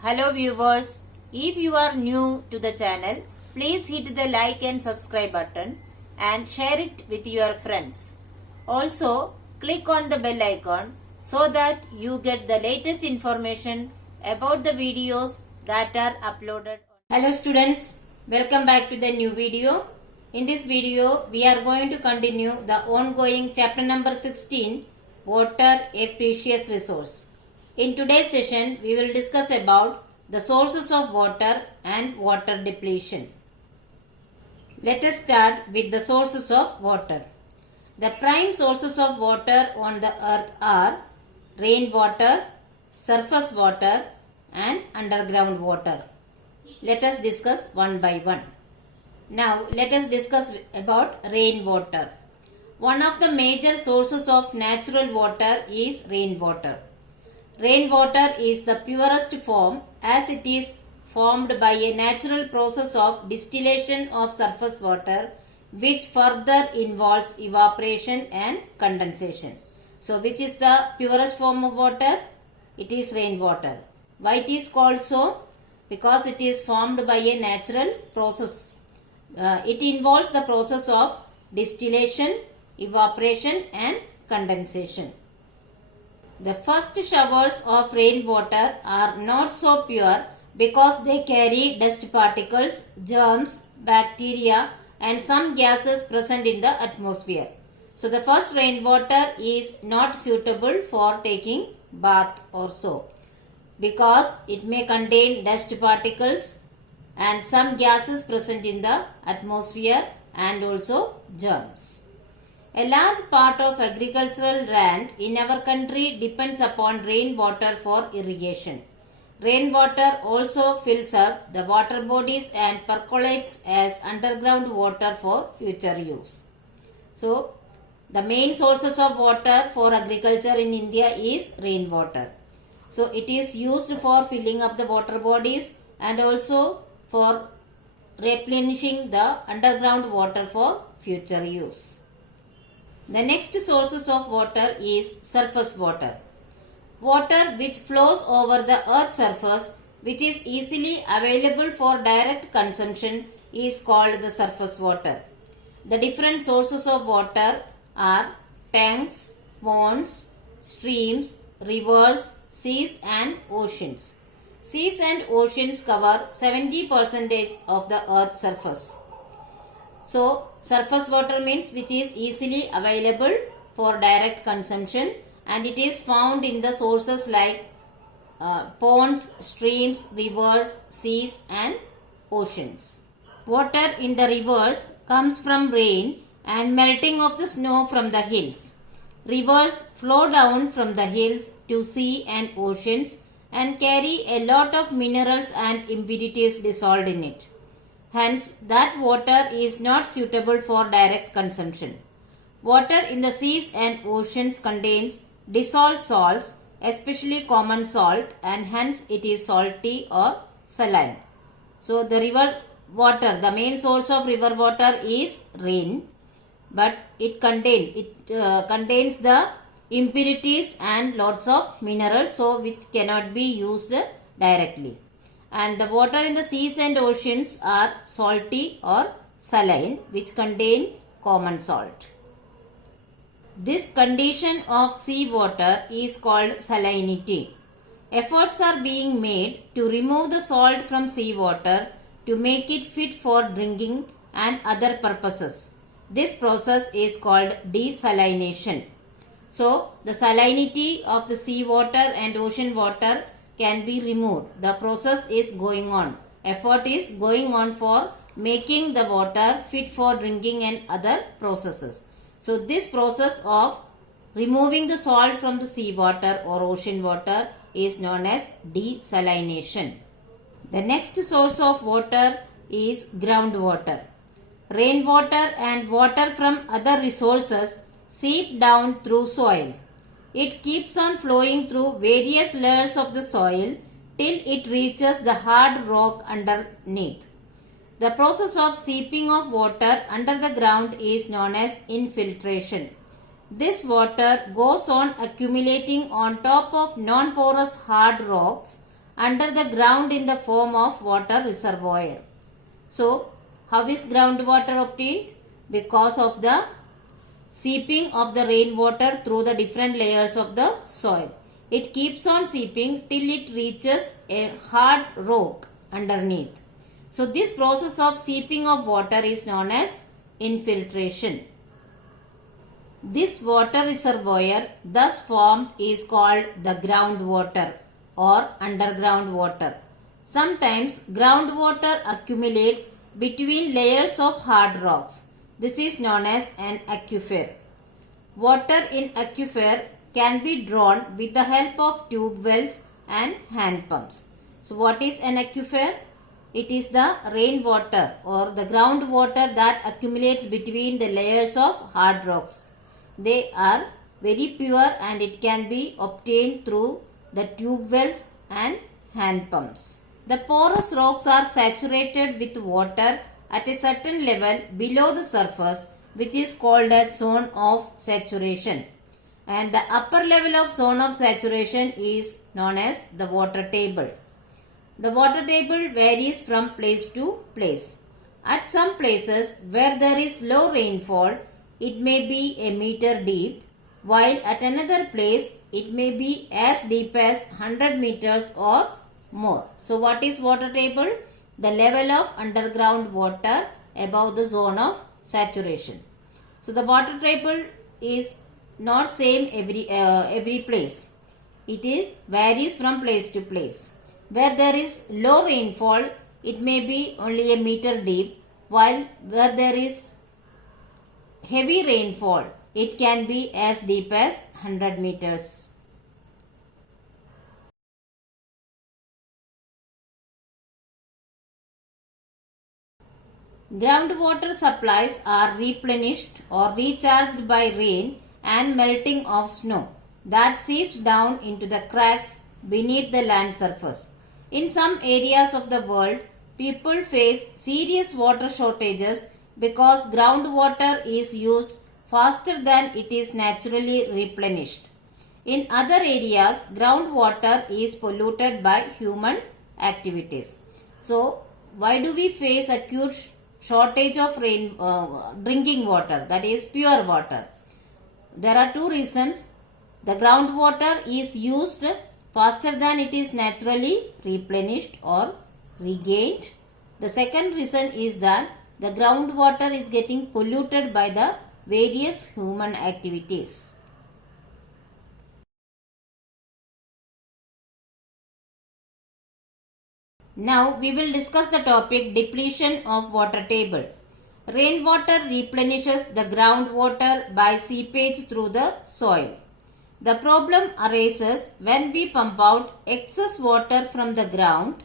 Hello viewers, if you are new to the channel, please hit the like and subscribe button and share it with your friends. Also, click on the bell icon so that you get the latest information about the videos that are uploaded. Hello students, welcome back to the new video. In this video, we are going to continue the ongoing chapter number 16, Water, a Precious Resource. In today's session, we will discuss about the sources of water and water depletion. Let us start with the sources of water. The prime sources of water on the earth are rainwater, surface water and underground water. Let us discuss one by one. Now, let us discuss about rainwater. One of the major sources of natural water is rainwater. Rainwater is the purest form as it is formed by a natural process of distillation of surface water which further involves evaporation and condensation. So, which is the purest form of water? It is rainwater. Why it is called so? Because it is formed by a natural process. It involves the process of distillation, evaporation and condensation. The first showers of rainwater are not so pure because they carry dust particles, germs, bacteria and some gases present in the atmosphere. So the first rainwater is not suitable for taking bath or so because it may contain dust particles and some gases present in the atmosphere and also germs. A large part of agricultural land in our country depends upon rainwater for irrigation. Rainwater also fills up the water bodies and percolates as underground water for future use. So, the main sources of water for agriculture in India is rainwater. So, it is used for filling up the water bodies and also for replenishing the underground water for future use. The next sources of water is surface water. Water which flows over the earth's surface which is easily available for direct consumption is called the surface water. The different sources of water are tanks, ponds, streams, rivers, seas and oceans. Seas and oceans cover 70% of the earth's surface. So, surface water means which is easily available for direct consumption and it is found in the sources like ponds, streams, rivers, seas and oceans. Water in the rivers comes from rain and melting of the snow from the hills. Rivers flow down from the hills to sea and oceans and carry a lot of minerals and impurities dissolved in it. Hence, that water is not suitable for direct consumption. Water in the seas and oceans contains dissolved salts, especially common salt, and hence it is salty or saline. So, the river water, the main source of river water is rain, but it contains the impurities and lots of minerals, so which cannot be used directly. And the water in the seas and oceans are salty or saline which contain common salt. This condition of sea water is called salinity. Efforts are being made to remove the salt from sea water to make it fit for drinking and other purposes. This process is called desalination. So, the salinity of the sea water and ocean water can be removed. The process is going on. Effort is going on for making the water fit for drinking and other processes. So, this process of removing the salt from the sea water or ocean water is known as desalination. The next source of water is groundwater. Rainwater and water from other resources seep down through soil. It keeps on flowing through various layers of the soil till it reaches the hard rock underneath. The process of seeping of water under the ground is known as infiltration. This water goes on accumulating on top of non-porous hard rocks under the ground in the form of water reservoir. So, how is groundwater obtained? Because of the seeping of the rainwater through the different layers of the soil. It keeps on seeping till it reaches a hard rock underneath. So, this process of seeping of water is known as infiltration. This water reservoir thus formed is called the groundwater or underground water. Sometimes groundwater accumulates between layers of hard rocks. This is known as an aquifer. Water in aquifer can be drawn with the help of tube wells and hand pumps. So what is an aquifer? It is the rainwater or the groundwater that accumulates between the layers of hard rocks. They are very pure and it can be obtained through the tube wells and hand pumps. The porous rocks are saturated with water at a certain level below the surface, which is called as zone of saturation. And the upper level of zone of saturation is known as the water table. The water table varies from place to place. At some places where there is low rainfall, it may be a meter deep, while at another place it may be as deep as 100 meters or more. So what is water table? The level of underground water above the zone of saturation. So the water table is not same every place. It is varies from place to place. Where there is low rainfall, it may be only a meter deep, while where there is heavy rainfall, it can be as deep as 100 meters. Groundwater supplies are replenished or recharged by rain and melting of snow that seeps down into the cracks beneath the land surface. In some areas of the world, people face serious water shortages because groundwater is used faster than it is naturally replenished. In other areas, groundwater is polluted by human activities. So, why do we face acute shortage of drinking water, that is pure water? There are two reasons. The groundwater is used faster than it is naturally replenished or regained. The second reason is that the groundwater is getting polluted by the various human activities. Now we will discuss the topic depletion of water table. Rainwater replenishes the groundwater by seepage through the soil. The problem arises when we pump out excess water from the ground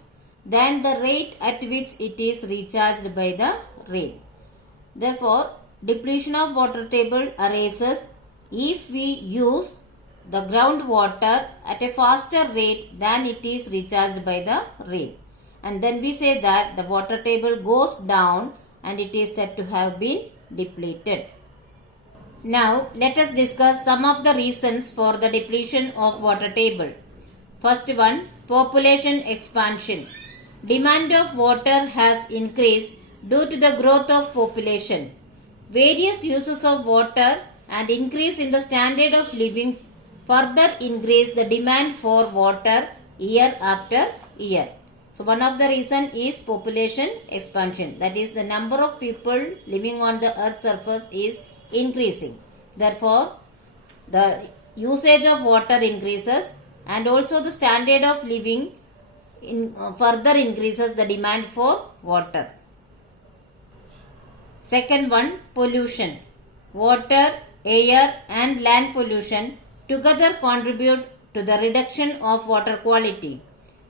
than the rate at which it is recharged by the rain. Therefore, depletion of water table arises if we use the groundwater at a faster rate than it is recharged by the rain. And then we say that the water table goes down and it is said to have been depleted. Now, let us discuss some of the reasons for the depletion of water table. First one, population expansion. Demand of water has increased due to the growth of population. Various uses of water and increase in the standard of living further increase the demand for water year after year. So, one of the reason is population expansion. That is, the number of people living on the earth's surface is increasing. Therefore, the usage of water increases and also the standard of living further increases the demand for water. Second one, pollution. Water, air and land pollution together contribute to the reduction of water quality.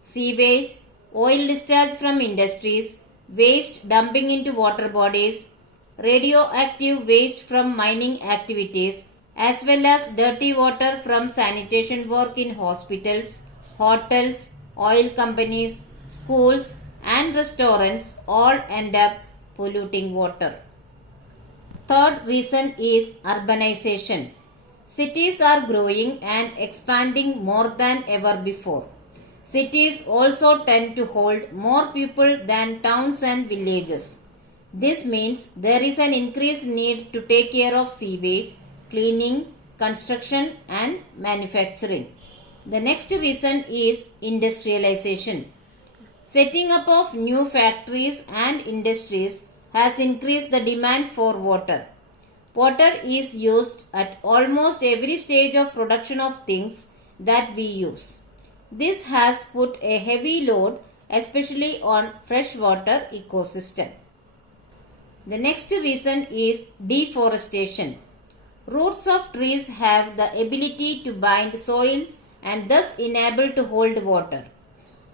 Sewage, oil discharge from industries, waste dumping into water bodies, radioactive waste from mining activities, as well as dirty water from sanitation work in hospitals, hotels, oil companies, schools and restaurants all end up polluting water. Third reason is urbanization. Cities are growing and expanding more than ever before. Cities also tend to hold more people than towns and villages. This means there is an increased need to take care of sewage, cleaning, construction and manufacturing. The next reason is industrialization. Setting up of new factories and industries has increased the demand for water. Water is used at almost every stage of production of things that we use. This has put a heavy load especially on freshwater ecosystem. The next reason is deforestation. Roots of trees have the ability to bind soil and thus enable to hold water.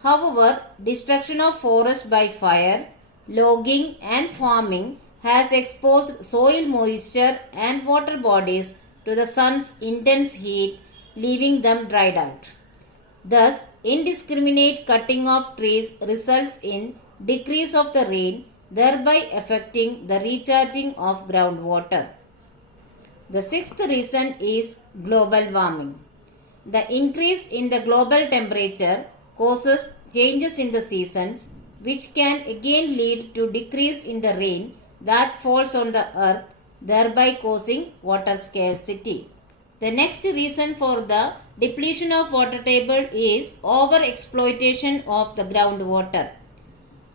However, destruction of forest by fire, logging and farming has exposed soil moisture and water bodies to the sun's intense heat, leaving them dried out. Thus, indiscriminate cutting of trees results in decrease of the rain, thereby affecting the recharging of groundwater. The sixth reason is global warming. The increase in the global temperature causes changes in the seasons, which can again lead to decrease in the rain that falls on the earth, thereby causing water scarcity. The next reason for the depletion of water table is overexploitation of the groundwater.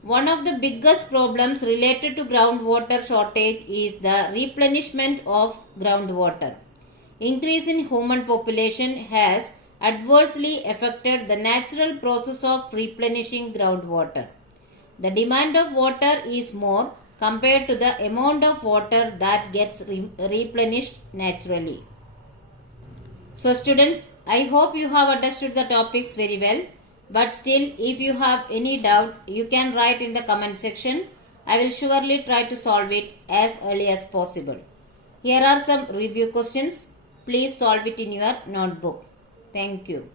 One of the biggest problems related to groundwater shortage is the replenishment of groundwater. Increase in human population has adversely affected the natural process of replenishing groundwater. The demand of water is more compared to the amount of water that gets replenished naturally. So students, I hope you have understood the topics very well. But still, if you have any doubt, you can write in the comment section. I will surely try to solve it as early as possible. Here are some review questions. Please solve it in your notebook. Thank you.